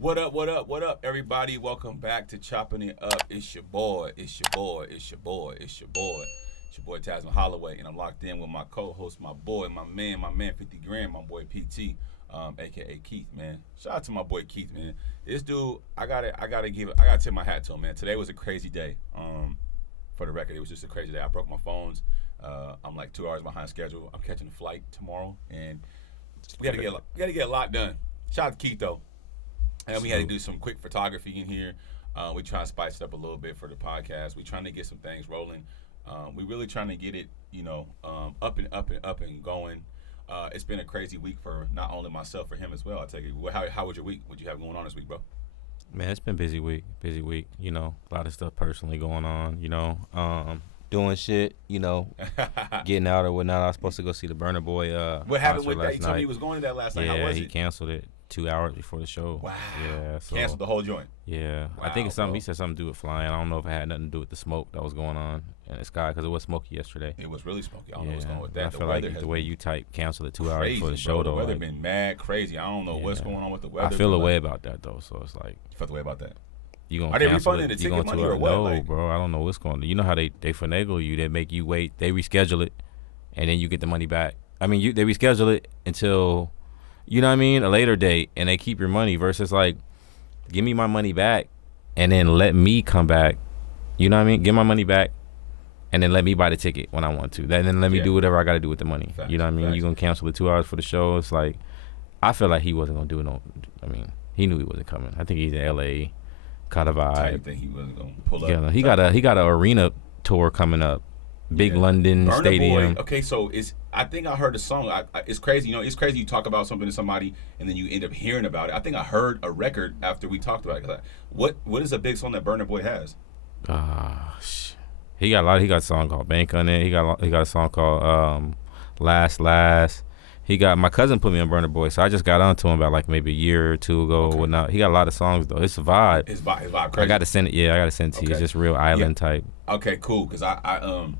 What up, what up, what up, everybody? Welcome back to Choppin It Up. It's your boy, it's your boy, it's your boy, it's your boy. It's your boy Tasman Holloway, and I'm locked in with my co-host, my boy, my man, 50 grand, my boy PT, aka Keith, man. Shout out to my boy Keith, man. This dude, I gotta tip my hat to him, man. Today was a crazy day. For the record, it was just a crazy day. I broke my phones. I'm like 2 hours behind schedule. I'm catching a flight tomorrow, and we gotta get a lot done. Shout out to Keith though. And we had to do some quick photography in here. We trying to spice it up a little bit for the podcast. We trying to get some things rolling. We really trying to get it, up and going. It's been a crazy week for not only myself, for him as well. I take it. How was your week? What you have going on this week, bro? Man, it's been busy week. A lot of stuff personally going on. Doing shit. Getting out or whatnot. I was supposed to go see the Burna Boy. What happened with that? You told me he was going to that last night. How was it? Yeah, he canceled it 2 hours before the show. Wow. Yeah. So, canceled the whole joint. Yeah. Wow, I think it's something. Bro. He said something to do with flying. I don't know if it had nothing to do with the smoke that was going on in the sky because it was smoky yesterday. It was really smoky. I don't know what's going on with that. I feel like the way you canceled it 2 hours before the show, bro. though. The weather been mad crazy. I don't know what's going on with the weather. I feel a way about that though. So it's like you feel the way about that. You gonna Are they cancel refunding it? the You ticket going money to or what? No, Like, bro. I don't know what's going on. You know how they finagle you? They make you wait. They reschedule it, and then you get the money back. I mean, they reschedule it until, a later date, and they keep your money. Versus like, give me my money back, and then let me come back. You know what I mean? Give my money back, and then let me buy the ticket when I want to. Then let me do whatever I got to do with the money. Facts, you know what I mean? facts. You gonna cancel the 2 hours for the show? It's like, I feel like he wasn't gonna do it. He knew he wasn't coming. I think he's in LA. Kind of vibe. I didn't think he wasn't gonna pull up. Yeah, he got an arena tour coming up, big London Burna stadium. Boy, okay, so I think I heard a song. It's crazy, it's crazy. You talk about something to somebody and then you end up hearing about it. I think I heard a record after we talked about it. What is a big song that Burna Boy has? He got a lot. He got a song called Bank on it. He got a song called Last. He got, my cousin put me on Burna Boy, so I just got onto him about like maybe a year or two ago or whatnot. He got a lot of songs though. It's a vibe. His vibe crazy. I got to send it. Yeah, I got to send it to you. It's just real island type. Okay, cool. Because I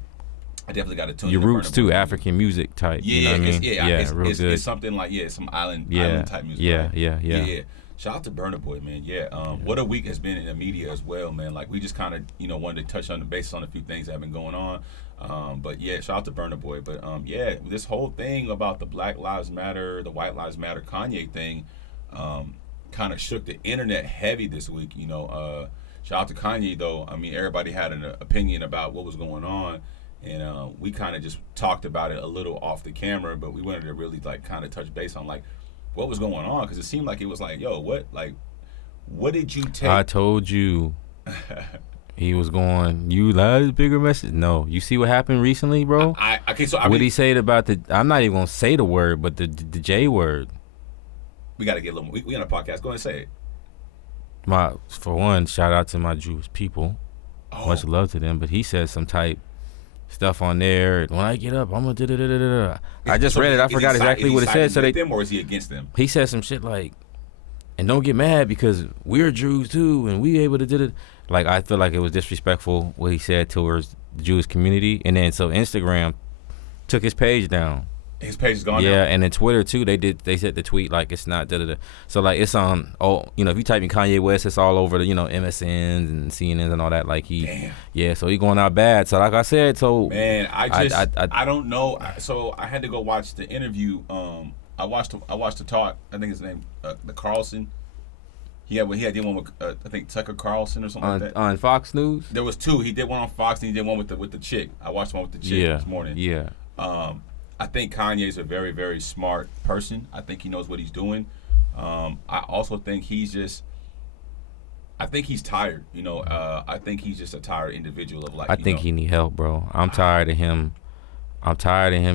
definitely got to tune your into roots Burna too, Boy. African music type. Yeah, you know what I mean? Real good. It's something like some island type music. Yeah, right? yeah. Shout out to Burna Boy, man. What a week has been in the media as well, man. Like we just kind of wanted to touch on the basis on a few things that have been going on. But yeah, shout out to Burna Boy. But this whole thing about the Black Lives Matter, the White Lives Matter Kanye thing, kind of shook the internet heavy this week. Shout out to Kanye though. I mean, everybody had an opinion about what was going on, and we kind of just talked about it a little off the camera, but we wanted to really like kind of touch base on like what was going on, because it seemed like it was like, yo, what did you take? I told you. He was going, you lied, bigger message. No, you see what happened recently, bro? What he said about the, I'm not even going to say the word, but the J word. We got to get a little more. We on a podcast. Go ahead and say it. For one, shout out to my Jewish people. Much love to them. But he said some type stuff on there. When I get up, I'm going to da-da-da-da-da. I just read it. I forgot exactly what it said. So them or is he against them? He said some shit like, and don't get mad because we're Jews too, and we able to do it. Like, I feel like it was disrespectful what he said towards the Jewish community. And then so Instagram took his page down. His page is gone now? Yeah, and then Twitter too, they said the tweet like it's not da-da-da. So like it's on, if you type in Kanye West, it's all over the, MSNs and CNNs and all that. Like so he going out bad. So like I said, so. Man, I don't know. So I had to go watch the interview. I watched the talk. I think his name, the Carlson. He had one with I think Tucker Carlson or something like that. On Fox News? There was two. He did one on Fox and he did one with the chick. I watched one with the chick this morning. Yeah. I think Kanye's a very, very smart person. I think he knows what he's doing. I also think he's tired. I think he's just a tired individual of like. I think he need help, bro. I'm tired of him.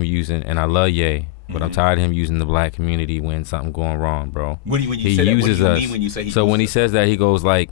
Using, and I love Ye. But I'm tired of him using the black community when something going wrong, bro. When you say that, what do you mean when you say he So when he says that, he goes like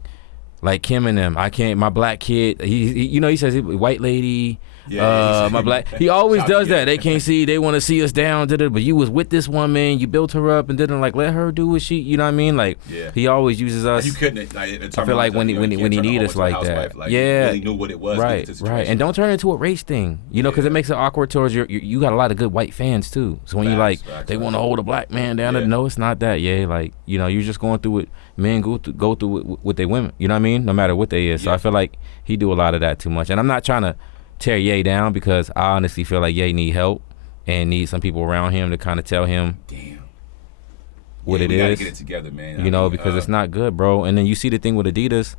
Kim and them. I can't. My black kid. He says white lady. My black. He always does that. They can't see. They want to see us down. But you was with this woman. You built her up and didn't like let her do what she. You know what I mean? Like he always uses us. You couldn't. Like, I feel like when he need us like that. Like, yeah. Really knew what it was. Right. And don't turn it into a race thing. You know, because it makes it awkward towards you got a lot of good white fans too. So when they want to hold a black man down, no, it's not that. Yeah, like you're just going through it. Men go through it with their women. You know what I mean? No matter what they is. So I feel like he do a lot of that too much. And I'm not trying to tear Ye down because I honestly feel like Ye need help and need some people around him to kind of tell him what it is. We gotta get it together, man. You know, because it's not good, bro. And then you see the thing with Adidas,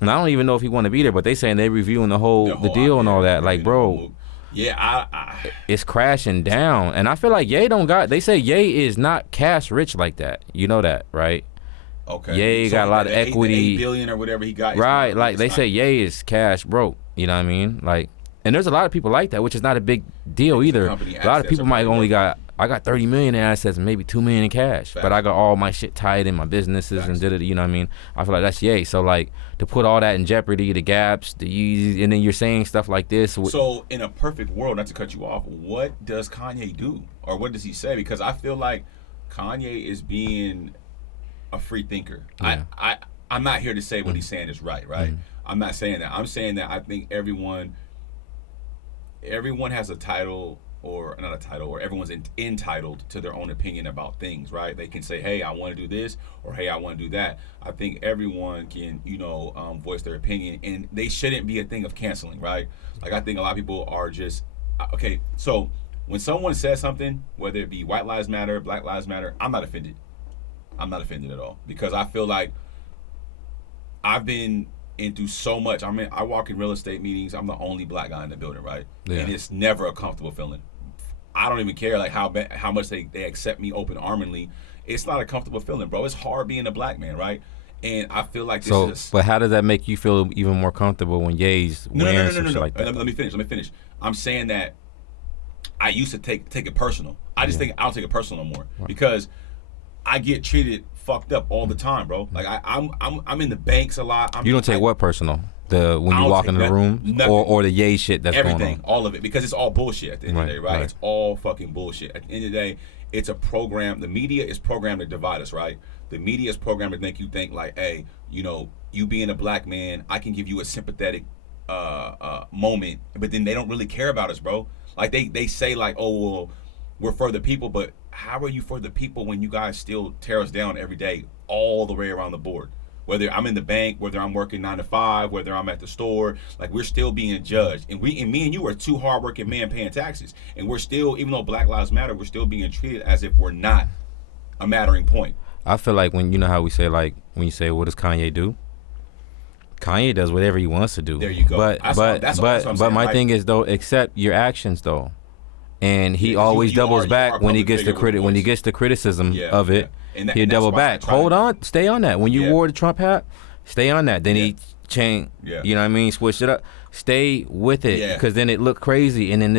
and I don't even know if he want to be there, but they saying they reviewing the deal and all that. Like, bro, it's crashing down. And I feel like Ye they say Ye is not cash rich like that. You know that, right? Okay. Ye got a lot of equity. $8 billion or whatever he got. Right, like they say Ye is cash broke. You know what I mean? Like, and there's a lot of people like that, which is not a big deal either. A lot of people might only I got 30 million in assets and maybe 2 million in cash, but I got all my shit tied in my businesses and did it. You know what I mean? I feel like that's Ye. So like to put all that in jeopardy, the gaps, the Yeezys, and then you're saying stuff like this. So in a perfect world, not to cut you off, what does Kanye do, or what does he say? Because I feel like Kanye is being a free thinker. Yeah. I'm not here to say what he's saying is right? I'm not saying that. I'm saying that I think everyone has a title, or not a title, or everyone's entitled to their own opinion about things, right? They can say, hey, I want to do this, or hey, I want to do that. I think everyone can, voice their opinion, and they shouldn't be a thing of canceling, right? Like, I think a lot of people are just, okay, so when someone says something, whether it be White Lives Matter, Black Lives Matter, I'm not offended. I'm not offended at all, because I feel like I've been into so much. I mean, I walk in real estate meetings. I'm the only black guy in the building, right? Yeah. And it's never a comfortable feeling. I don't even care like how much they accept me open-armedly. It's not a comfortable feeling, bro. It's hard being a black man, right? And I feel like this is. But how does that make you feel even more comfortable when Ye's wearing some shit like that? Let me finish. I'm saying that I used to take it personal. I just think I don't take it personal no more because I get treated fucked up all the time, bro. Like I'm in the banks a lot. You don't take what personal? When you walk into the room, or the Ye shit that's everything, going on? all of it, because it's all bullshit at the end of the day, right? It's all fucking bullshit. At the end of the day, it's a program. The media is programmed to divide us, right? The media is programmed to make you think like, hey, you being a black man, I can give you a sympathetic moment, but then they don't really care about us, bro. Like they say like, oh, well, we're for the people, but how are you for the people when you guys still tear us down every day, all the way around the board? Whether I'm in the bank, whether I'm working 9 to 5, whether I'm at the store, like we're still being judged. And me and you are two hardworking men paying taxes, and we're still, even though Black Lives Matter, we're still being treated as if we're not a mattering point. I feel like when how we say like when you say what does Kanye do? Kanye does whatever he wants to do. There you go. But my thing is though, accept your actions though. And he always doubles back when he gets the criticism of it. Yeah. He'll double back. Hold on, stay on that. When you wore the Trump hat, stay on that. Then he changed. Yeah. You know what I mean? Switch it up. Stay with it, because then it looked crazy. And then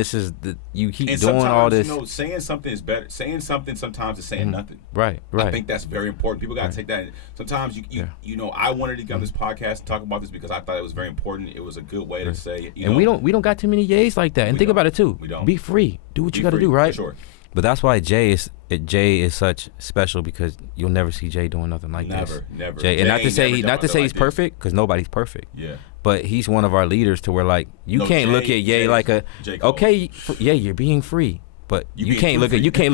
you keep doing all this. Saying something is better. Saying something sometimes is saying nothing. Right. I think that's very important. People got to take that. Sometimes I wanted to get on this podcast and talk about this because I thought it was very important. It was a good way to say. And we don't got too many yays like that. And think about it too. We don't. Be free. Do what you got to do. Right. For sure. But that's why Jay is such special, because you'll never see Jay doing nothing like this. Never. Jay, and not to say he's perfect, because nobody's perfect. Yeah. But he's one of our leaders to where like you can't look at Ye like a you're being free, but you can't look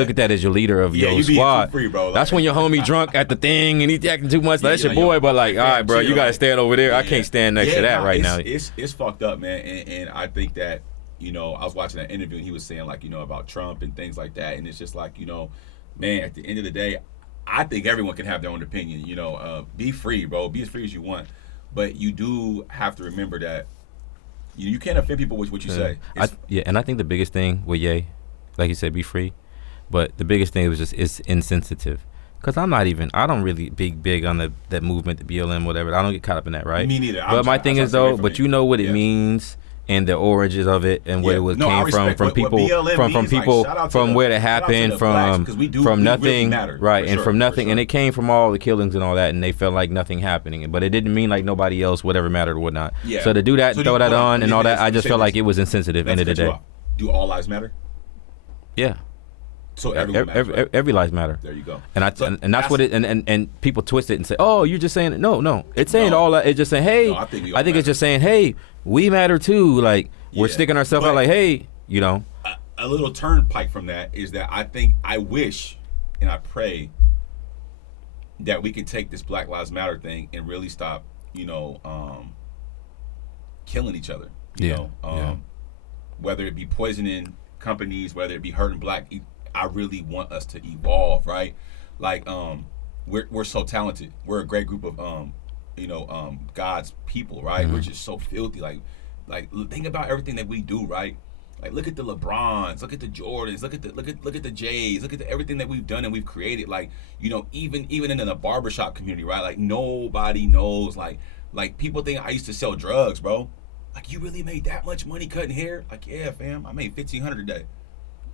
at that as your leader of your squad. Free, bro. Like, that's when your homie drunk at the thing and he's acting too much. That's your boy, but like, all right, bro, you gotta stand over there. I can't stand next to that right now. It's fucked up, man, and I think that. I was watching that interview and he was saying like, about Trump and things like that. And it's just like, man, at the end of the day, I think everyone can have their own opinion, be free, bro. Be as free as you want. But you do have to remember that you can't offend people with what you say. And I think the biggest thing with Ye, like you said, be free. But the biggest thing was just it's insensitive. Because I don't really big on that movement, the BLM, whatever. I don't get caught up in that, right? Me neither. But my thing is though, but you know what it means. and the origins of it and where it was came from people from people from where it happened from nothing right and from nothing and it came from all the killings and all that and they felt like nothing happening but it didn't mean like nobody else would ever mattered or whatnot. So to do that, throw that on and all that, I just felt like it was insensitive. End of the day. Do all lives matter? Yeah. So every lives matter. There you go. And that's what it and people twist it and say, oh, you're just saying no. It's saying all that. It's just saying, hey. I think it's just saying, hey, we matter too. Like we're sticking ourselves out. Like, hey, you know. A little turnpike from that is that I wish and I pray that we can take this Black Lives Matter thing and really stop, killing each other. You know, whether it be poisoning companies, whether it be hurting black. I really want us to evolve, right? Like, we're so talented. We're a great group of, God's people, right? We're just so filthy. Like, think about everything that we do, right? Like, look at the LeBrons, look at the Jordans, look at the Jays, look at everything that we've done and we've created. Like, even in the barbershop community, right? Like, nobody knows. Like people think I used to sell drugs, bro. Like, you really made that much money cutting hair? Like, yeah, fam, I made $1,500 a day.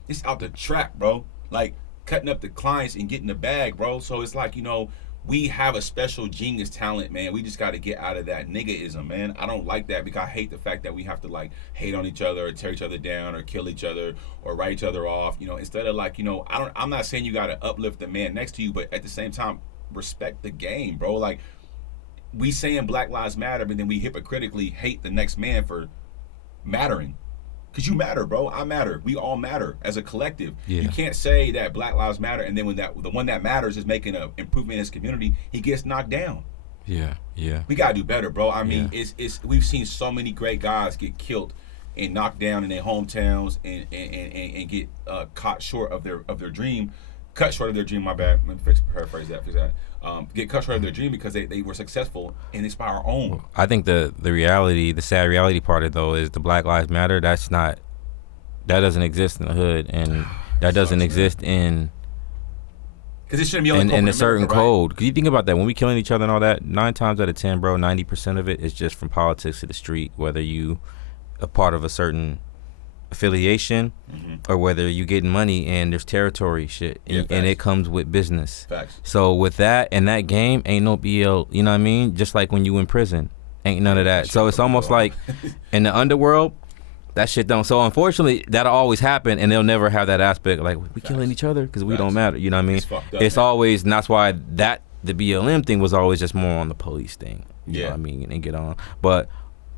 It's out the trap, bro. Like cutting up the clients and getting the bag, bro. So it's like, we have a special genius talent, man. We just got to get out of that niggaism, man. I don't like that because I hate the fact that we have to like hate on each other or tear each other down or kill each other or write each other off. Instead of like, I'm not saying you got to uplift the man next to you, but at the same time, respect the game, bro. Like we saying Black Lives Matter, but then we hypocritically hate the next man for mattering. Because you matter, bro. I matter. We all matter as a collective. Yeah. You can't say that Black Lives Matter and then when the one that matters is making an improvement in his community, he gets knocked down. Yeah. We gotta do better, bro. I mean, it's we've seen so many great guys get killed and knocked down in their hometowns and get caught short of their dream. Cut short of their dream, my bad. Let me paraphrase that. Get cut short of their dream because they were successful and inspire our own. I think the sad reality part of it though is the Black Lives Matter. That doesn't exist in the hood, and that doesn't exist in. Because it shouldn't be on in a certain America, code. Because you think about that when we killing each other and all that, 9 times out of 10, bro, 90% of it is just from politics to the street. Whether you a part of a certain affiliation or whether you getting money and there's territory shit and it comes with business. Facts. So with that and that game ain't no BL, you know what I mean? Just like when you in prison, ain't none of that. So it's almost like in the underworld, that shit don't. So unfortunately, that'll always happen and they'll never have that aspect like we killing each other because we don't matter. You know what I mean? It's always, and that's why the BLM thing was always just more on the police thing. You know what I mean? And get on. But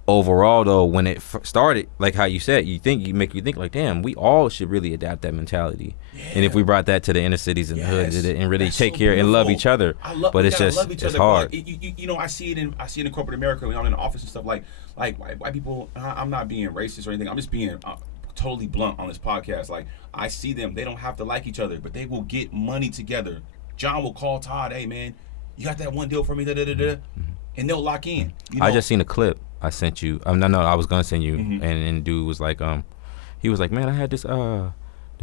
overall though, when it started, like how you said, you make you think like, damn, we all should really adapt that mentality. And if we brought that to the inner cities and hoods and really take care and love each other, but it's just it's hard. I see it in corporate America when I'm in the office and stuff. Like white people. I'm not being racist or anything. I'm just being totally blunt on this podcast. Like I see them. They don't have to like each other, but they will get money together. John will call Todd, hey man, you got that one deal for me, and they'll lock in. I just seen a clip I sent you. I was gonna send you, and dude was like, he was like, man, I had this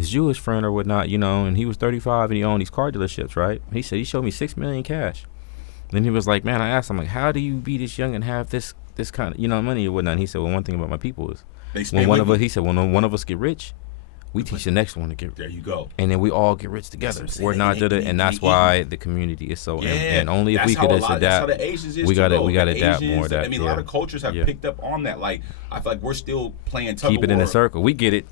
Jewish friend or whatnot, and he was 35 and he owned these car dealerships, right? He said he showed me $6 million cash. Then he was like, man, I asked him like, how do you be this young and have this kind of money or whatnot? And he said, well, one thing about my people is when one of us get rich, we teach the next one to get rich. There you go. And then we all get rich together. We're not and that's why the community is so and only if we could adapt. That's how the Asians is we got to adapt more of that. I mean, a lot of cultures have picked up on that. Like I feel like we're still playing tug keep it in a circle. We get it.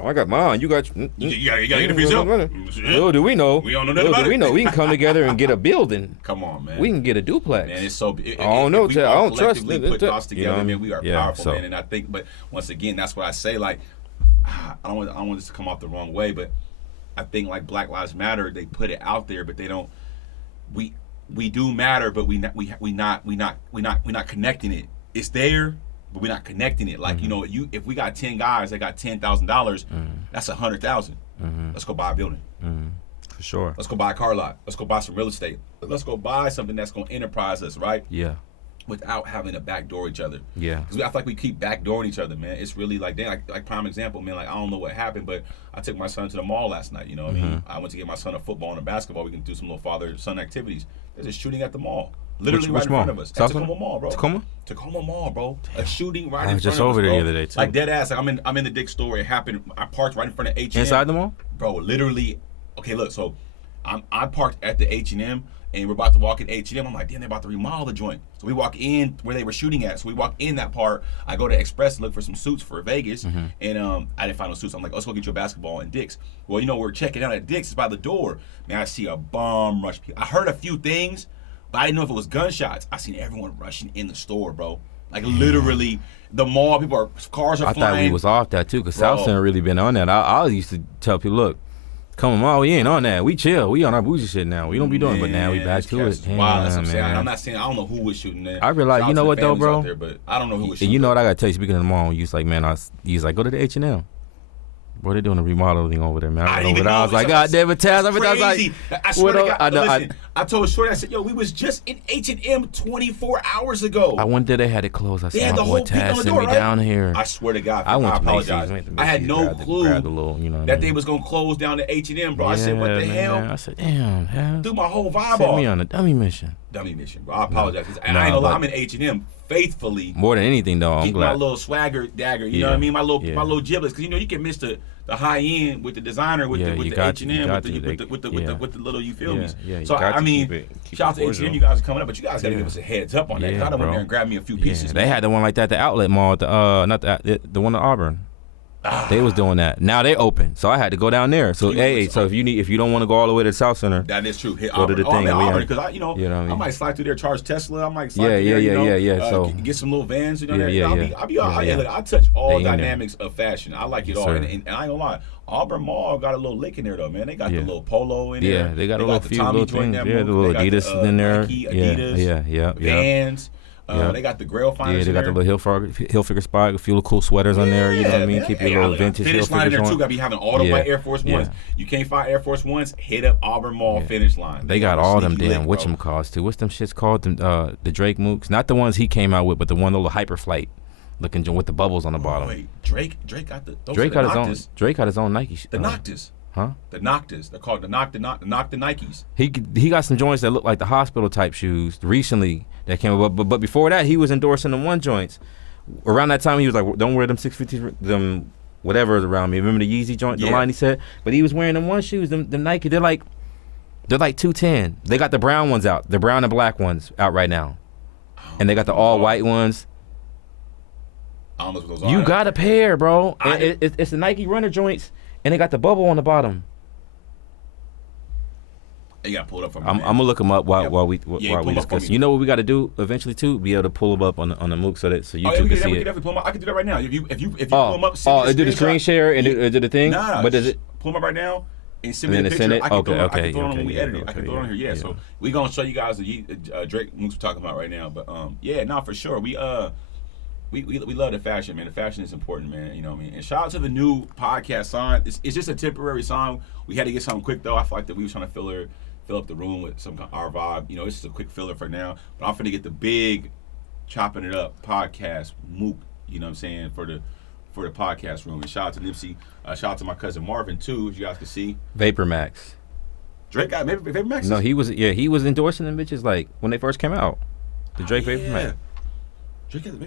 Oh, I got mine. You got you gotta get it for yourself. Little do we know. We don't know nothing about it. We know we can come together and get a building. Come on, man. We can get a duplex. Man, it's so. I don't know. I don't trust. We put thoughts together, man. We are powerful, man. And I think, but once again, that's what I say. Like, I don't want this to come off the wrong way, but I think like Black Lives Matter, they put it out there, but they don't. We do matter, but we not connecting it. It's there. But we're not connecting it. Like, if we got 10 guys that got $10,000, that's $100,000. Let's go buy a building. For sure. Let's go buy a car lot. Let's go buy some real estate. Let's go buy something that's going to enterprise us, right? Yeah. Without having to backdoor each other. Yeah. Because I feel like we keep backdooring each other, man. It's really like prime example, man. Like, I don't know what happened, but I took my son to the mall last night. You know what I mean? I went to get my son a football and a basketball. We can do some little father-son activities. There's a shooting at the mall. Literally right in front of us. At Southland? Tacoma Mall, bro. Tacoma Mall, bro. A shooting right in front of us. I was just over there the other day, too. Like, dead ass. Like, I'm in the Dick's store. It happened. I parked right in front of H&M. Inside the mall? Bro, literally. Okay, look. So, I parked at the H&M, and we're about to walk in H&M. I'm like, damn, they're about to remodel the joint. So we walk in where they were shooting at. So we walk in that part. I go to Express to look for some suits for Vegas, and I didn't find no suits. I'm like, let's go get you a basketball in Dick's. Well, we're checking out at Dick's. It's by the door. Man, I see a bomb rush. I heard a few things, but I didn't know if it was gunshots. I seen everyone rushing in the store, bro. Like, literally, the mall, cars are flying. I thought we was off that, too, because South Center really been on that. I used to tell people, look, come on, Mall, we ain't on that. We chill. We on our bougie shit now. We don't be doing, but now we back to it. Wow, that's what I'm saying. I'm not saying I don't know who was shooting that. I realize, you know what though, bro? There, but I don't know who was shooting. You know what I gotta tell you? Speaking of the mall, you was like, man, go to the H&M. Bro, they're doing a remodeling over there, man. I was like, God damn it, Taz. I swear to God. Listen, I told Shorty, I said, yo, we was just in H&M 24 hours ago. I went there, they had it closed. I said, my boy Taz sent me down here. I swear to God, I apologize. I had no clue that they was going to close down the H&M, bro. Yeah, I said, what the hell? I said, damn, Taz. Threw my whole vibe off. Sent me on a dummy mission, bro. I apologize. I ain't gonna lie, I'm in H&M faithfully. More than anything, though, I'm glad. My little swagger dagger, you know what I mean? My little giblets, because you can miss the high end with the designer, with the H&M, with the little, you feel me? Yeah, so I mean, shout out to H&M, you guys are coming up, but you guys got to give us a heads up on that. Because I done went there and grabbed me a few pieces. They had the one like that at the outlet mall, not the one in Auburn. They was doing that. Now they open, so I had to go down there. So if you don't want to go all the way to the South Center, that is true. Go to the thing. Auburn, because I might slide through there, charge Tesla. I might slide through there. So get some little vans. I'll be all. Yeah. Look, I touch all dynamics of fashion. I like it all, and I ain't gonna lie. Auburn Mall got a little lick in there though, man. They got the little polo in there. Yeah, they got a little few little things. Yeah, the little Adidas in there. Nike, Adidas, Vans. They got the Grail Finest. Yeah, they got the little Hilfiger spot, a few little cool sweaters on there. You know what I mean? Keep your little vintage Finish line in there too. Got to be having all the white Air Force Ones. You can't find Air Force Ones? Hit up Auburn Mall Finish Line. They got all them damn whatchamacalls too. What's them shits called? The Drake mooks, not the ones he came out with, but the one little Hyperflight looking with the bubbles on the bottom. Wait, Drake got the. Drake got his own. Drake got his own Nike. The Noctis. Huh? The Noctis. They're called the Nikes. He got some joints that look like the hospital type shoes recently that came up. But before that, he was endorsing the one joints. Around that time, he was like, "Don't wear them 650s, them whatever's around me." Remember the Yeezy joint, the line he said. But he was wearing them one shoes, them Nike. They're like 210. They got the brown ones out, the brown and black ones out right now, and they got the all white ones. I don't know what those are. You got a pair, bro. It's the Nike runner joints. And they got the bubble on the bottom. You got to pull it up for me. I'm gonna look them up while we discuss. You know what we got to do eventually too? Be able to pull them up on the MOOC so you two can see it. I can do that right now. If you pull them up, do the screen share and do the thing. Nah, but does it pull them up right now and send me the picture? I can throw it on when we edit it. I can throw it on here. Yeah. So we gonna show you guys the Drake MOOCs we're talking about right now. But for sure. We love the fashion, man. The fashion is important, man. You know what I mean? And shout out to the new podcast song. It's just a temporary song. We had to get something quick, though. I feel like that we was trying to fill up the room with some kind of our vibe. It's just a quick filler for now. But I'm finna get the big Choppin It Up podcast MOOC, you know what I'm saying, for the podcast room. And shout out to Nipsey. Shout out to my cousin Marvin, too, as you guys can see. Vapor Max. Drake got Vapor Max? No, he was endorsing them bitches like when they first came out. The Drake Vapor Max.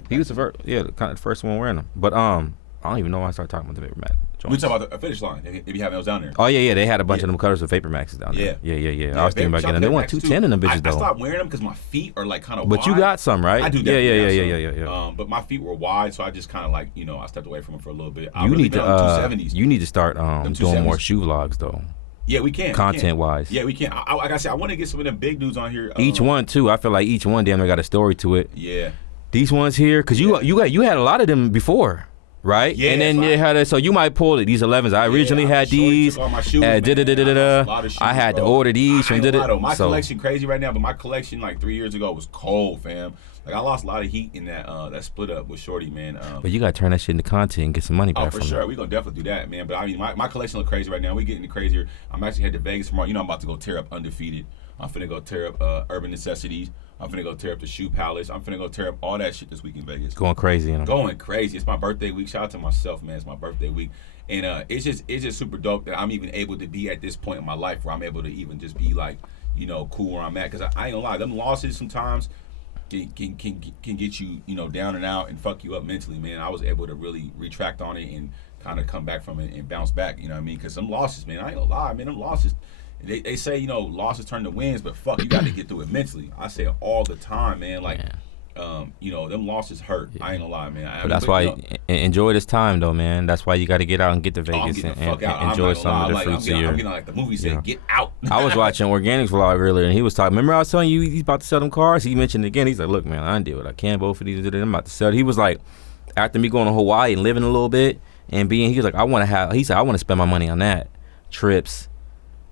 He was kind of the first one wearing them. But I don't even know why I started talking about the Vapor Max. We talking about the Finish Line. If you have those down there. Oh yeah, they had a bunch of them colors of Vapor Maxes down there. Yeah. I was thinking about getting them. They want 210 in them bitches though. I stopped wearing them because my feet are like kind of wide. But you got some, right? I do. Yeah. But my feet were wide, so I just kind of like I stepped away from them for a little bit. You need to start doing more shoe vlogs though. Yeah, we can. Content wise. Yeah, we can. Like I said, I want to get some of them big dudes on here. Each one too. I feel like each one damn near got a story to it. Yeah. These ones here, because you had a lot of them before, right? Yeah. And then you had so you might pull it. These 11s. I originally had these. All my shoes, I had to order these from. My collection crazy right now, but my collection like 3 years ago was cold, fam. Like I lost a lot of heat in that split up with Shorty, man. But you gotta turn that shit into content and get some money back from it. Sure. We gonna definitely do that, man. But I mean, my collection look crazy right now. We getting crazier. I'm actually headed to Vegas tomorrow. I'm about to go tear up Undefeated. I'm finna go tear up Urban Necessities. I'm finna go tear up the Shoe Palace. I'm finna go tear up all that shit this week in Vegas. Going crazy. Going crazy. It's my birthday week. Shout out to myself, man. It's my birthday week. And it's just super dope that I'm even able to be at this point in my life where I'm able to even just be like, cool where I'm at. Because I ain't gonna lie, them losses sometimes can get you, down and out and fuck you up mentally, man. I was able to really retract on it and kind of come back from it and bounce back. You know what I mean? Because some losses, man, I ain't gonna lie, man. Them losses, they say losses turn to wins, but fuck, you got to get through it mentally. I say it all the time, man. Like. Them losses hurt. Yeah. I ain't gonna lie, man. But that's why enjoy this time, though, man. That's why you got to get out and get to Vegas and enjoy some of the fruits of your. I'm getting like the movie said, get out. I was watching Organics vlog earlier, and he was talking. Remember, I was telling you he's about to sell them cars. He mentioned it again. He's like, "Look, man, I did what I can. Both of these, I'm about to sell." He was like, after me going to Hawaii and living a little bit and he was like, I want to spend my money on that trips.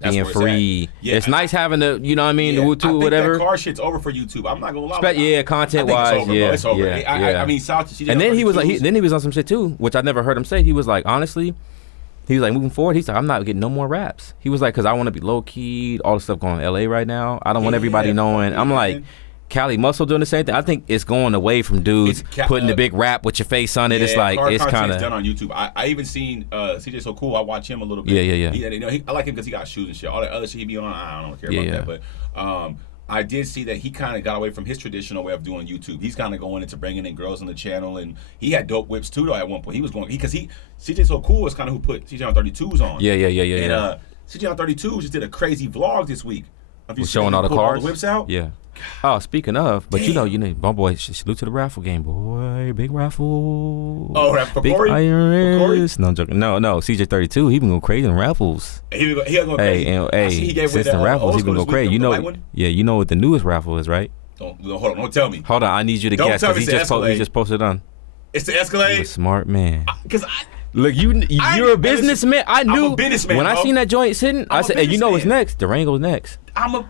Being free. It's nice having the, you know what I mean, the Woo-Too, whatever. That car shit's over for YouTube. I'm not gonna lie. Content-wise, it's over. I mean, and then he was like, then he was on some shit too, which I never heard him say. He was like, honestly, he was like, moving forward, he's like, I'm not getting no more raps. He was like, because I want to be low-key, all the stuff going on in LA right now. I don't want everybody knowing. I'm like, Cali Muscle doing the same thing. I think it's going away from dudes putting the big rap with your face on it. It's like it's kind of done on YouTube. I even seen CJ So Cool. I watch him a little bit. Yeah. I like him because he got shoes and shit. All that other shit he be on, I don't care about that. But I did see that he kind of got away from his traditional way of doing YouTube. He's kind of going into bringing in girls on the channel, and he had dope whips too. Though at one point he was going because CJ So Cool was kind of who put CJ on 32s on. Yeah. And CJ on 32s just did a crazy vlog this week. Showing all the cars, all the whips out. Yeah. Oh, speaking of, but you know, my boy, salute to the raffle game, boy. Big raffle. Oh, for big Corey? IRS. No, I'm joking. No, CJ32, he been going crazy in raffles. He going crazy. Since the raffles, he been going crazy. You know what the newest raffle is, right? Hold on, don't tell me. Hold on, I need you to guess because he just posted on. It's the Escalade. You're a smart man. Because Look, you're a businessman. I knew. I'm a businessman, when I seen that joint sitting, I said, "Hey, you know what's next? Durango's next."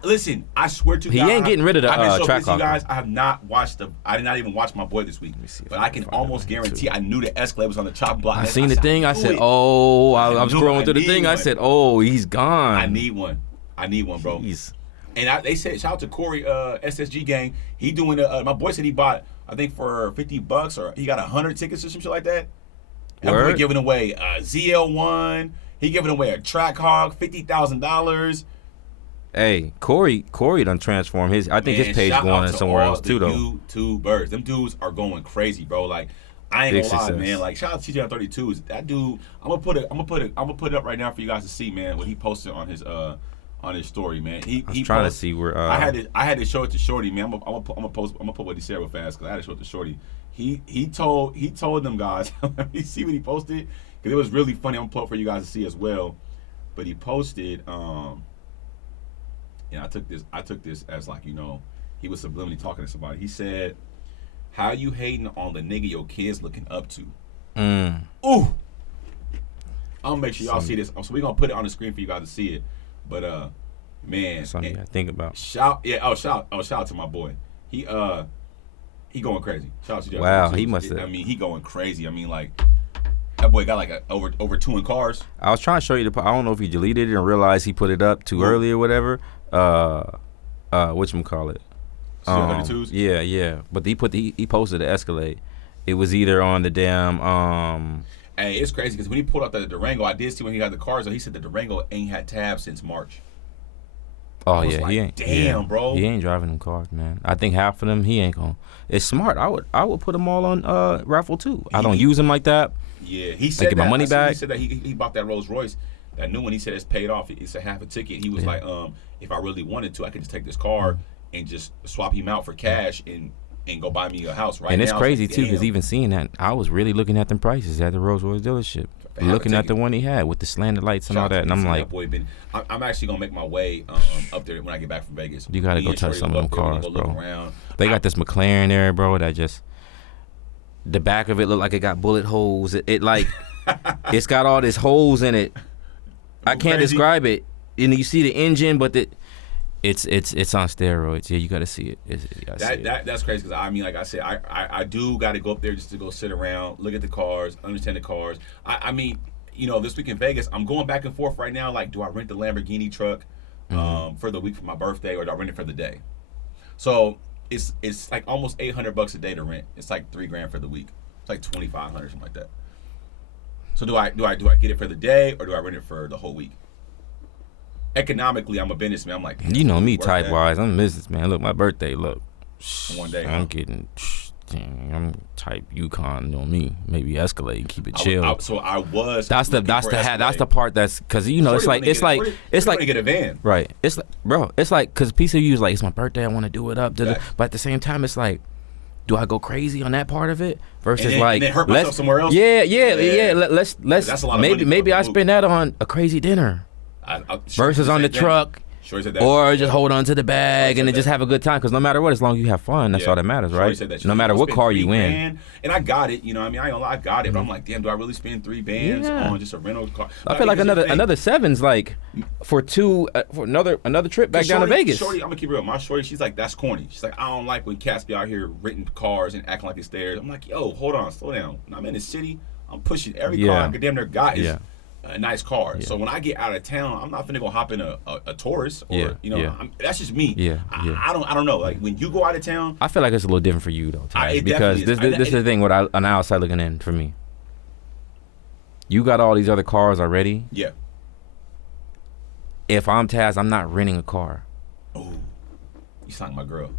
Listen. I swear to God, he ain't getting rid of the track you guys. I have not watched I did not even watch my boy this week. But I can almost guarantee I knew the Escalade was on the chopping block. I seen the thing. I said, "Oh," I was scrolling through the thing. I said, "Oh, he's gone." I need one, bro. Jeez. And they said, shout out to Corey, SSG gang. He doing my boy said he bought, I think for $50 or he got 100 tickets or some shit like that. That boy giving away a ZL1. He giving away a track hog, $50,000. Hey, Corey done transformed his. I think his page going somewhere else too, though. YouTubers, them dudes are going crazy, bro. Like I ain't gonna lie, man. Like shout out to TJ32. That dude, I'm gonna put it up right now for you guys to see, man. What he posted on his story, man. He trying to see where. I had to show it to Shorty, man. I'm gonna put what he said real fast because I had to show it to Shorty. He told them guys. Let me see what he posted because it was really funny. I'm gonna put it for you guys to see as well. But he posted, and I took this as like he was subliminally talking to somebody. He said, "How you hating on the nigga your kids looking up to?" Ooh. I'm gonna make sure y'all see this. So we're gonna put it on the screen for you guys to see it. But man, something you gotta think about. Shout out to my boy. He going crazy. Shout out to you. Wow, he must have. I mean, he going crazy. I mean, like that boy got like over 2 in cars. I was trying to show you I don't know if he deleted it and realized he put it up too early or whatever. Whatchamacallit? 32s? Yeah. But he posted the Escalade. It was either on the damn Hey, it's crazy because when he pulled out the Durango, I did see when he had the cars. He said the Durango ain't had tabs since March. Oh yeah, like, he ain't. Damn, bro. He ain't driving them cars, man. I think half of them he ain't gonna. It's smart. I would put them all on raffle too. I don't use them like that. Yeah, he said get my money back. He said that he bought that Rolls Royce, that new one. He said it's paid off. It's a half a ticket. He was like, if I really wanted to, I could just take this car and just swap him out for cash and go buy me a house right now. And it's crazy too, because even seeing that, I was really looking at them prices at the Rolls Royce dealership. Looking at the one he had with the slanted lights and all that, and I'm like, I'm actually gonna make my way up there when I get back from Vegas. You gotta go touch some of them cars, bro. They got this McLaren there, bro. That just the back of it look like it got bullet holes. It like it's got all these holes in it. I can't describe it. And you see the engine, but it's on steroids. Yeah, you gotta see it. That's crazy because I mean, like I said, I do gotta go up there just to go sit around, look at the cars, understand the cars. I mean, this week in Vegas, I'm going back and forth right now. Like, do I rent the Lamborghini truck for the week for my birthday, or do I rent it for the day? So it's like almost $800 a day to rent. It's like $3,000 for the week. It's like $2,500, something like that. So do I get it for the day, or do I rent it for the whole week? economically, I'm a businessman. I'm like, You know me, worth type that. wise. I'm a businessman. Look, my birthday. Look, One day, I'm huh? getting. Dang, I'm type Yukon on me. Maybe Escalade. Keep it I chill. was. That's the looking that's for the Escalade. that's the part that's because you know it's like Shorty get a van. right. It's like, bro. It's like because PCU is like it's my birthday. I want to do it up. Facts. But at the same time, it's like, do I go crazy on that part of it versus And then, like and then hurt myself somewhere else. Yeah. Yeah. Let's That's a lot of money maybe for I the spend that on a crazy dinner Shorty versus on the said that. truck. Shorty said that. Or just hold on to the bag Shorty and said then just that. have a good time. Because no matter what, as long as you have fun, that's Yeah. all that matters, Shorty right? said that. No matter what car you in. Grand, and I got it. You know what I mean? I ain't gonna lie, I got it. But I'm like, damn, do I really spend 3 bands Yeah. on just a rental car? I feel like another seven's like for another trip back down to Vegas. Shorty, I'm gonna keep it real. My shorty, she's like, that's corny. She's like, I don't like when cats be out here renting cars and acting like it's theirs. I'm like, yo, hold on, slow down. When I'm in the city, I'm pushing every car I damn near got is a nice car. Yeah. So when I get out of town, I'm not finna go hop in a Taurus or Yeah. you know, Yeah. that's just me. Yeah. I don't know. Like when you go out of town, I feel like it's a little different for you though, Ty, it because definitely this is. is the thing. What on the outside looking in for me, you got all these other cars already. yeah. If I'm Taz, I'm not renting a car. Oh, you talking my girl.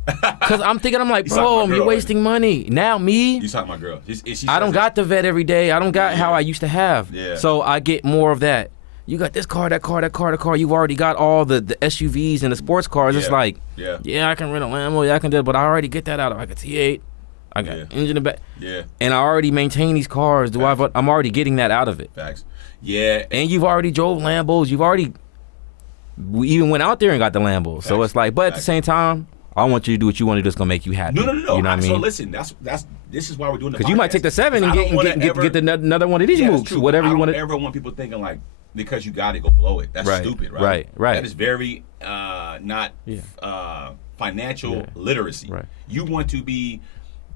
Cause I'm thinking, I'm like, You talking bro, my you're girl, wasting money. Now me, You talking my girl. I don't got the vet every day. I don't got how I used to have. Yeah. So I get more of that. You got this car, that car, that car, the car. You've already got all the SUVs and the sports cars. It's like, yeah. I can rent a Lambo, yeah, I can do it, but I already get that out of like a T8. I got engine in the back. Yeah. And I already maintain these cars. I'm already getting that out of it. Facts. Yeah. And you've already drove Lambos. We even went out there and got the Lambos. So it's like, but at the same time, I want you to do what you want to do that's gonna make you happy. No. You know what I mean? So listen, this is why we're doing the podcast. Because you might take the 7 and get another one of these that's moves. true. Whatever you want I to. don't ever want people thinking like, because you got it, go blow it. That's stupid, right? Right. That is very not financial literacy. Right. You want to be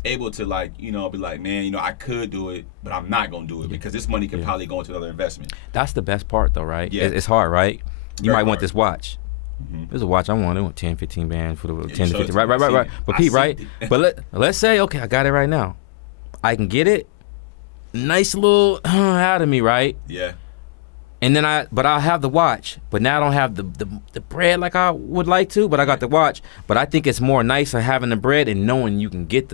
able to like, you know, be like, man, you know, I could do it, but I'm not gonna do it because this money could probably go into another investment. That's the best part though, right? Yeah. It's hard, right? You Very might want hard. this watch. Mm-hmm. There's a watch I want. It want 10, 15 bands for the 10 to 15. Right. I But see Pete, right? it. But let's say, okay, I got it right now. I can get it. Nice little out of me, right? Yeah. And then I'll have the watch, but now I don't have the bread like I would like to, but I got the watch. But I think it's more nicer having the bread and knowing you can get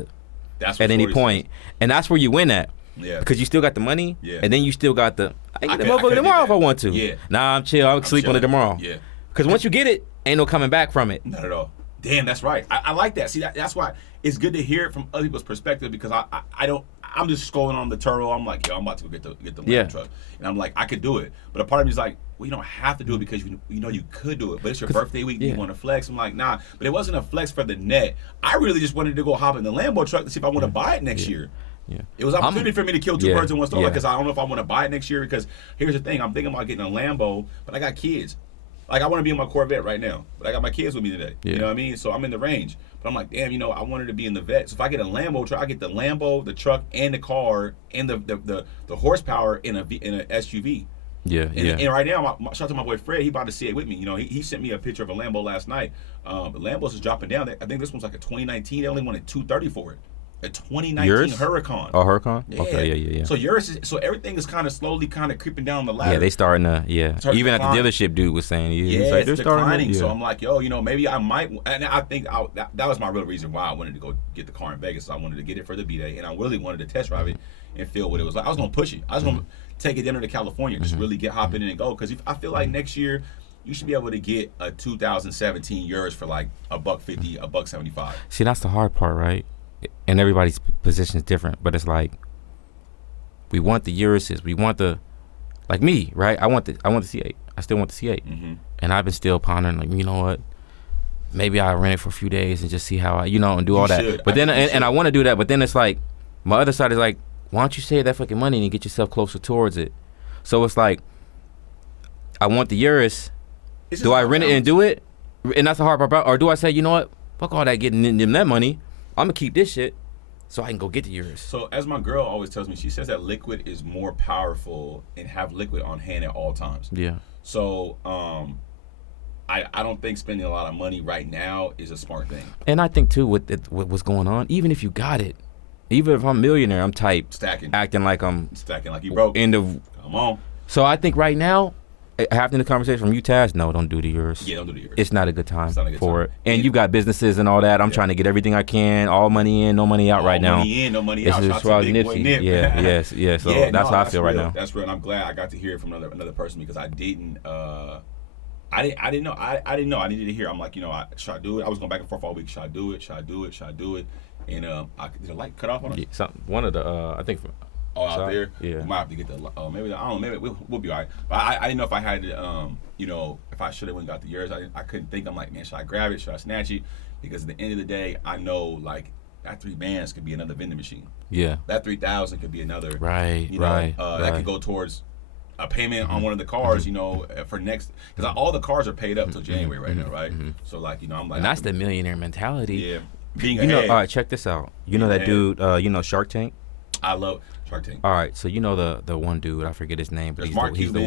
That's what at any Shorty point. And that's where you win at. Yeah. Because you still got the money, Yeah. and then you still got the, I can get the I motherfucker could've tomorrow did if I that. want to. Yeah. Nah, I'm chill. I'll sleep on it chilling. tomorrow. Yeah. Because once you get it, ain't no coming back from it. Not at all. Damn, that's right. I like that. See, that's why it's good to hear it from other people's perspective because I don't. I'm just scrolling on the turtle. I'm like, yo, I'm about to go get the Lambo truck, and I'm like, I could do it. But a part of me is like, well, you don't have to do it because you know you could do it. But it's your birthday week. You want to flex. I'm like, nah. But it wasn't a flex for the net. I really just wanted to go hop in the Lambo truck to see if I want to buy it next year. Yeah. It was an opportunity for me to kill two birds in one stone Yeah. because I don't know if I want to buy it next year. Because here's the thing, I'm thinking about getting a Lambo, but I got kids. Like I want to be in my Corvette right now, but I got my kids with me today. Yeah. You know what I mean? So I'm in the range, but I'm like, damn, you know, I wanted to be in the vet. So if I get a Lambo truck, I get the Lambo, the truck, and the car, and the horsepower in a SUV. Yeah, And right now, shout out to my boy Fred. He about to see it with me. You know, he sent me a picture of a Lambo last night. The Lambos is dropping down. I think this one's like a 2019. They only wanted $230 for it. A 2019 Yours? Huracan. Oh, Huracan? Yeah. Okay, yeah. So so everything is kind of slowly kind of creeping down the ladder. Yeah, they starting to, Starting Even to at the decline. dealership, dude was saying, Yeah, like, it's they're declining. starting to, So I'm like, yo, you know, maybe I might. And I think that was my real reason why I wanted to go get the car in Vegas. I wanted to get it for the B-Day, and I really wanted to test drive it and feel what it was like. I was gonna push it. I was gonna take it down to California, just really hop in and go. Because I feel like next year you should be able to get a 2017 Urus for like $150, $175. See, that's the hard part, right? And everybody's position is different, but it's like we want the Uruses, we want the, like me, right? I want the C8. I still want the C8, and I've been still pondering, like, you know what? Maybe I rent it for a few days and just see how and do all that. should. But then, and I want to do that, but then it's like my other side is like, why don't you save that fucking money and get yourself closer towards it? So it's like, I want the Urus. Do I rent it and do it? And that's the hard part. Or do I say, you know what? Fuck all that, getting them that money. I'm gonna keep this shit so I can go get the Urus. So as my girl always tells me, she says that liquid is more powerful and have liquid on hand at all times. Yeah. So I don't think spending a lot of money right now is a smart thing. And I think too, with what's going on, even if you got it, even if I'm a millionaire, I'm Stacking acting like I'm like you broke. in the. Come on. So I think right now, having the conversation from you, Taz, no, don't do to yours. Yeah, don't do to yours. It's not a good time for it. And Yeah. you got businesses and all that. I'm trying to get everything I can, all money in, no money out right now. All money in, no money This out. is Shout why out to Big Boy Nipsey. Nip. Yeah, So that's how I feel real. right now. That's real. And I'm glad I got to hear it from another person because I didn't. I didn't know. I didn't know. I needed to hear. I'm like, should I do it? I was going back and forth all week. Should I do it? Should I do it? Should I do it? And did the light cut off on us? Yeah, one of the I think. Out there. Yeah. We might have to get the. Maybe I don't know. Maybe we'll be all right. But I didn't know if I had to. If I should have went and got the yours. I couldn't think. I'm like, man, should I grab it? Should I snatch it? Because at the end of the day, I know like that 3 bands could be another vending machine. Yeah. That 3,000 could be another. Right. That could go towards a payment on one of the cars. For next because all the cars are paid up till January right now, right? So like I'm like. And that's the millionaire mentality. Yeah. Being all right, check this out. You know that dude, Shark Tank? I love Shark Tank. All right, so you know the one dude, I forget his name, but he's the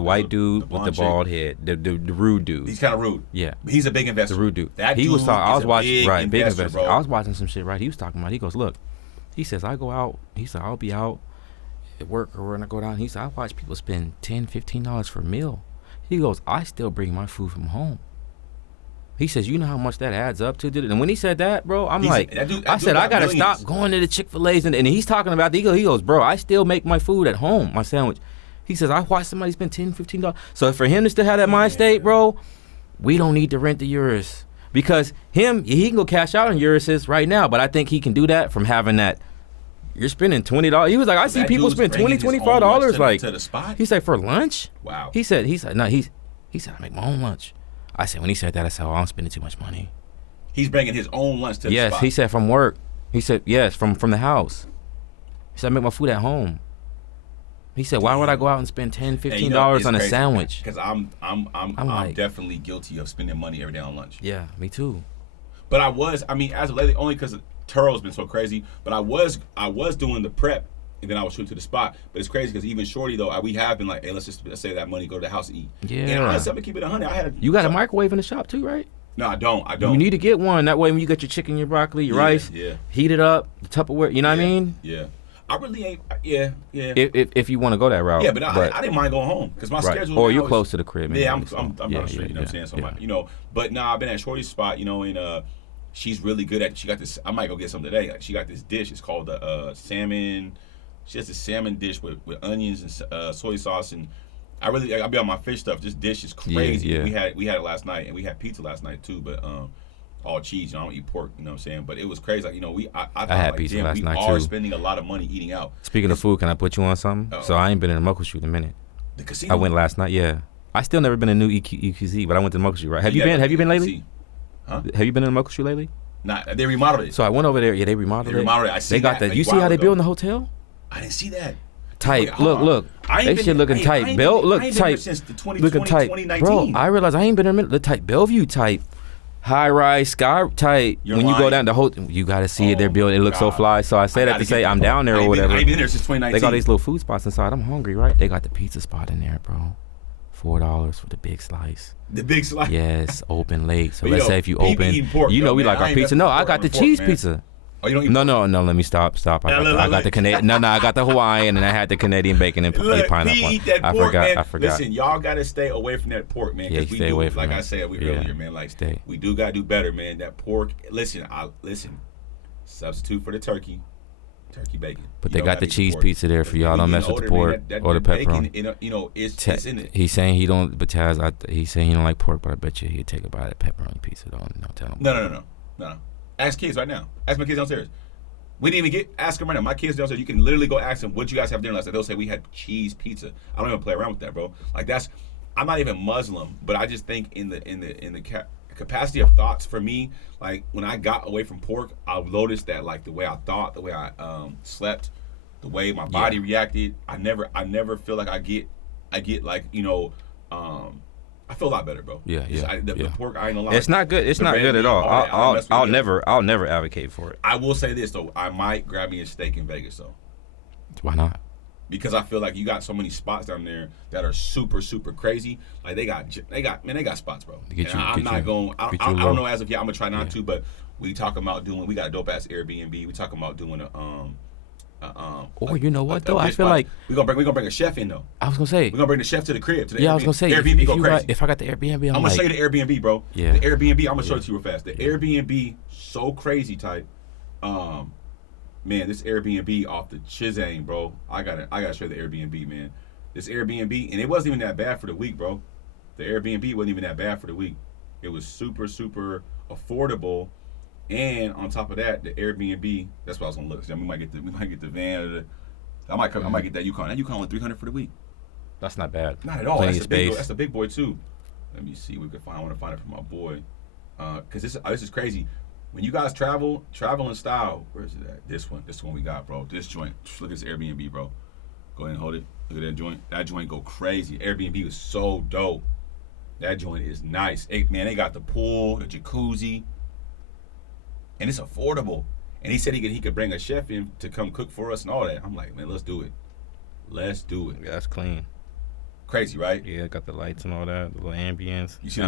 white dude with the bald head, the rude dude. He's kind of rude. Yeah. But he's a big investor. The rude dude. That he dude was talking, I was watching, big investor. Bro. I was watching some shit, right? He was talking about, he goes, look, he says, I go out, he said, I'll be out at work or when I go down, he said, I watch people spend $10, $15 for a meal. He goes, I still bring my food from home. He says, you know how much that adds up to? And when he said that, bro, I'm like, I said, I got to stop going to the Chick-fil-A's. And he's talking about, he goes, bro, I still make my food at home, my sandwich. He says, I watched somebody spend $10, $15. So for him to still have that mind state, bro, we don't need to rent the Urus. Because he can go cash out on Uruses right now, but I think he can do that from having that. You're spending $20. He was like, I see people spend $20, $25. Like, to the spot? He said, for lunch? Wow. He said, no, he said, I make my own lunch. I said, when he said that, I said, I'm spending too much money. He's bringing his own lunch to the spot. Yes, he said from work. He said, yes, from the house. He said, I make my food at home. He said, why would I go out and spend $10, $15 on a sandwich? Because I'm definitely guilty of spending money every day on lunch. Yeah, me too. But as of lately, only because Turo's been so crazy, but I was doing the prep. And then I would shoot to the spot. But it's crazy because even Shorty, though, we have been like, hey, let's say that money, go to the house and eat. Yeah. And honestly, I'm going to keep it 100. You got a microwave in the shop too, right? No, I don't. You need to get one. That way when you got your chicken, your broccoli, your rice, heat it up, the Tupperware, you know what I mean? Yeah. I really ain't, yeah. If you want to go that route. Yeah, but I didn't mind going home because my schedule. Or you're close to the crib. Yeah, I'm down the street, you know what I'm saying? So, but I've been at Shorty's spot, and she's really good at, she got this, I might go get some today. Like, she got this dish, it's called the salmon. She has a salmon dish with onions and soy sauce, and I'll be on my fish stuff. This dish is crazy. Yeah. We had it last night, and we had pizza last night too, but all cheese. I don't eat pork, you know what I'm saying? But it was crazy. Like, I had pizza last night too. We are spending a lot of money eating out. Speaking of food, can I put you on something? So I ain't been in a Muckleshoot in a minute. The casino. I went last night. Yeah, I still never been in new EQZ, but I went to Muckleshoot. Right? Have you been lately? Huh? Have you been in a Muckleshoot lately? Nah, they remodeled it. So I went over there. Yeah, they remodeled it. I see they got that. You see how they building the hotel? I didn't see that. Tight. Look. They shit looking tight. Look tight. Since the 2020, looking tight. 2019. Bro, I realized I ain't been in a minute. Look tight. Bellevue tight. High rise, sky tight. When you go down the whole, you gotta see it. They're building. It looks so fly. So I say that to say I'm down there or whatever. I ain't been there since 2019. They got these little food spots inside. I'm hungry, right? They got the pizza spot in there, bro. $4 for the big slice. The big slice. Yes, open late. So But let's say if you open, pork, we like our pizza. No, I got the cheese pizza. Oh, you don't eat No. Let me stop. I got the Canadian. No, I got the Hawaiian, and I had the Canadian bacon and pineapple. Eat that pork, man. I forgot. Listen, y'all gotta stay away from that pork, man. Yeah, stay away from like that. I said earlier, man. Like we do gotta do better, man. That pork. Listen. Substitute for the turkey bacon. But they got the cheese pizza there for y'all. Don't mess with the pork or the pepperoni. It's in it. He's saying he don't. But Taz, he's saying he don't like pork, but I bet you he'd take a bite of pepperoni pizza. Don't tell him. No. Ask kids right now. Ask my kids downstairs. We didn't even ask them right now. My kids downstairs, you can literally go ask them, what you guys have dinner last night? They'll say, we had cheese pizza. I don't even play around with that, bro. Like, I'm not even Muslim, but I just think in the capacity of thoughts for me, like, when I got away from pork, I noticed that, like, the way I thought, the way I slept, the way my body reacted, I never feel like I get like, I feel a lot better, bro. Yeah. The pork, I ain't gonna lie. It's not good. It's not good at all. I'll never advocate for it. I will say this though, I might grab me a steak in Vegas though. Why not? Because I feel like you got so many spots down there that are super, super crazy. Like they got spots, bro. I don't know as of yet. I'm gonna try not to, but we talking about we got a dope ass Airbnb. We talking about doing Or you know what though? I feel like we gonna bring a chef in though. I was gonna say we gonna bring the chef to the crib. To the yeah, Airbnb. I was gonna say Airbnb go crazy. If I got the Airbnb, I'm gonna like, show you the Airbnb, bro. Yeah. The Airbnb. I'm gonna show it to you real fast. The Airbnb so crazy type. Man, this Airbnb off the Chizane, bro. I gotta show you the Airbnb, man. This Airbnb, and it wasn't even that bad for the week, bro. The Airbnb wasn't even that bad for the week. It was super, super affordable. And on top of that, the Airbnb, that's what I was gonna look. So we might get the van or the I might get that Yukon. That Yukon only $300 for the week. That's not bad. Not at all. Plenty That's of space. That's a big boy too. Let me see what we can find. I want to find it for my boy. Cause this is crazy. When you guys travel in style, where is it at? This one we got, bro. This joint. Just look at this Airbnb, bro. Go ahead and hold it. Look at that joint. That joint go crazy. Airbnb is so dope. That joint is nice. Man, they got the pool, the jacuzzi, and it's affordable. And he said he could bring a chef in to come cook for us and all that. I'm like, man, let's do it. Let's do it. Yeah, that's clean. Crazy, right? Yeah, got the lights and all that, the little ambience. You see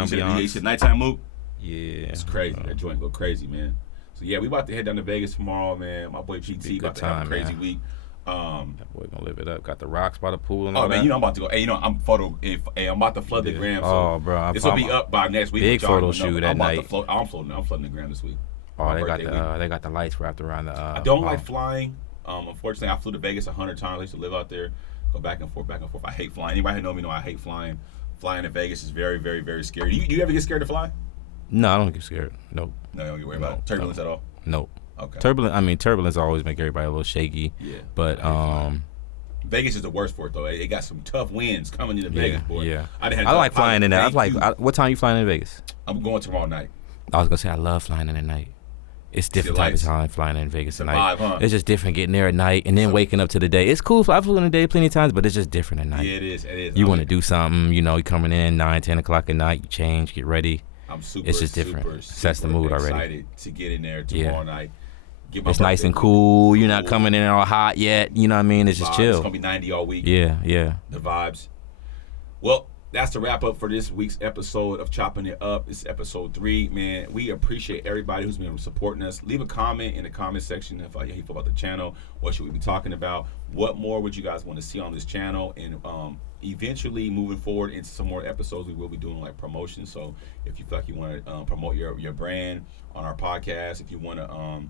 nighttime move? Yeah. It's crazy. That joint go crazy, man. So yeah, we about to head down to Vegas tomorrow, man. My boy PT about to have a crazy week. That boy gonna live it up. Got the rocks by the pool and all that. Man, you know I'm about to go. Hey, you know I'm about to flood the gram. So bro, this will be up by next week. Big photo shoot at night. I'm flooding the gram this week. Oh, they got the lights wrapped around the. I don't like flying. Unfortunately, I flew to Vegas 100 times. I used to live out there, go back and forth. I hate flying. Anybody who know me know I hate flying. Flying to Vegas is very, very, very scary. Do you ever get scared to fly? No, I don't get scared. Nope. No, you don't get worried about turbulence at all? Nope. Okay. Turbulence always make everybody a little shaky. Yeah. But Vegas is the worst for it though. It got some tough winds coming into Vegas, boy. Yeah. I like flying in there. What time you flying in Vegas? I'm going tomorrow night. I was gonna say I love flying in at night. It's different type of time flying in Vegas at night. Vibe, huh? It's just different getting there at night and then waking up to the day. It's cool. I flew in the day plenty of times, but it's just different at night. Yeah, it is. You want to do something, you coming in 9, 10 o'clock at night, you change, get ready. It's just different. Sets the mood already. Excited to get in there tomorrow night. It's nice and cool. You're not coming in all hot yet. You know what I mean? It's just chill. It's gonna be 90 all week. Yeah. The vibes. Well, that's the wrap up for this week's episode of Chopping It Up. This is episode 3, man. We appreciate everybody who's been supporting us. Leave a comment in the comment section if you feel about the channel. What should we be talking about? What more would you guys want to see on this channel? And eventually, moving forward into some more episodes, we will be doing like promotions. So if you feel like you want to promote your brand on our podcast, if you want to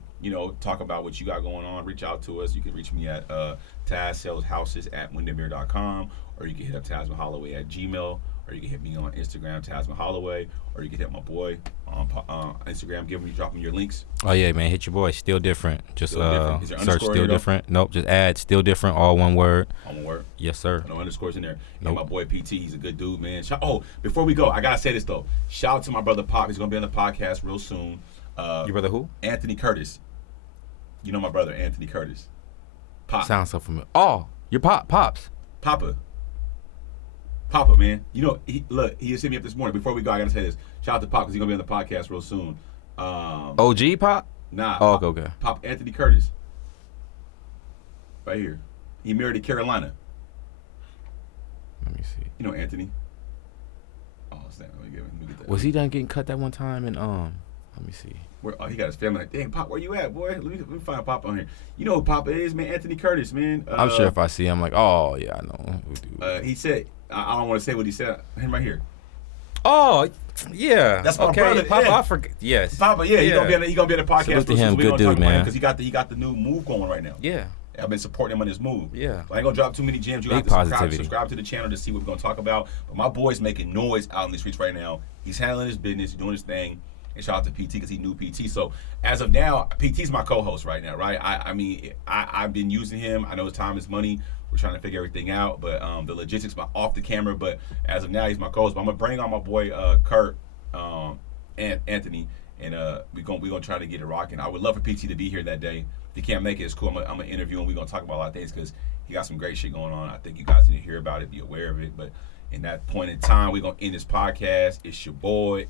talk about what you got going on, reach out to us. You can reach me at TazSalesHouses@windermere.com, or you can hit up Tasman Holloway at Gmail, or you can hit me on Instagram, Tasman Holloway, or you can hit my boy on Instagram, drop me your links. Oh yeah, man, hit your boy. Still different. Just search Still Different. Nope, just add Still Different, all one word. All one word. Yes, sir. No underscores in there. Nope. And my boy PT, he's a good dude, man. Before we go, I gotta say this though. Shout out to my brother Pop. He's gonna be on the podcast real soon. Your brother who? Anthony Curtis. You know my brother Anthony Curtis. Pop. Sounds so familiar. Oh, your pops. Papa, man. He just hit me up this morning. Before we go, I gotta say this. Shout out to Pop because he's gonna be on the podcast real soon. OG Pop? Nah. Oh, okay. Pop Anthony Curtis. Right here. He married to Carolina. Let me see. You know Anthony. Oh, snap. Let me get that. Was he done getting cut that one time? And let me see. He got his family. Like, dang, Pop, where you at, boy? Let me find Pop on here. You know who Papa is, man? Anthony Curtis, man. I'm sure if I see him, like, oh yeah, I know. He said, I don't want to say what he said. Him right here. Oh, yeah. That's my brother. Papa, yeah. I forget. Yes. Papa, yeah. He gonna be on the podcast. Salute to him. Good dude, man. Because he got the new move going right now. Yeah. I've been supporting him on his move. Yeah. So I ain't gonna drop too many gems. You Big have to positivity. subscribe to the channel to see what we're gonna talk about. But my boy's making noise out in the streets right now. He's handling his business, he's doing his thing. And shout out to PT because he knew PT. So as of now, PT's my co-host right now, right? I've been using him. I know his time is money. We're trying to figure everything out, but the logistics off the camera. But as of now, he's my co-host. But I'm gonna bring on my boy Kurt and Anthony, and we're gonna try to get it rocking. I would love for PT to be here that day. If he can't make it, it's cool. I'm gonna interview him. We're gonna talk about a lot of things because he got some great shit going on. I think you guys need to hear about it, be aware of it. But in that point in time, we're gonna end this podcast. It's your boy.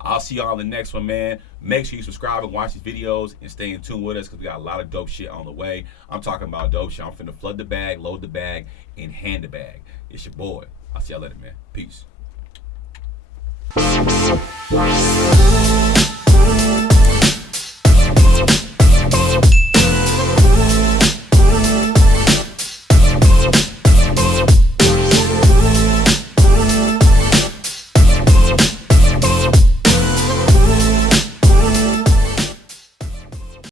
I'll see y'all in the next one, man. Make sure you subscribe and watch these videos and stay in tune with us because we got a lot of dope shit on the way. I'm talking about dope shit. I'm finna flood the bag, load the bag, and hand the bag. It's your boy. I'll see y'all later, man. Peace.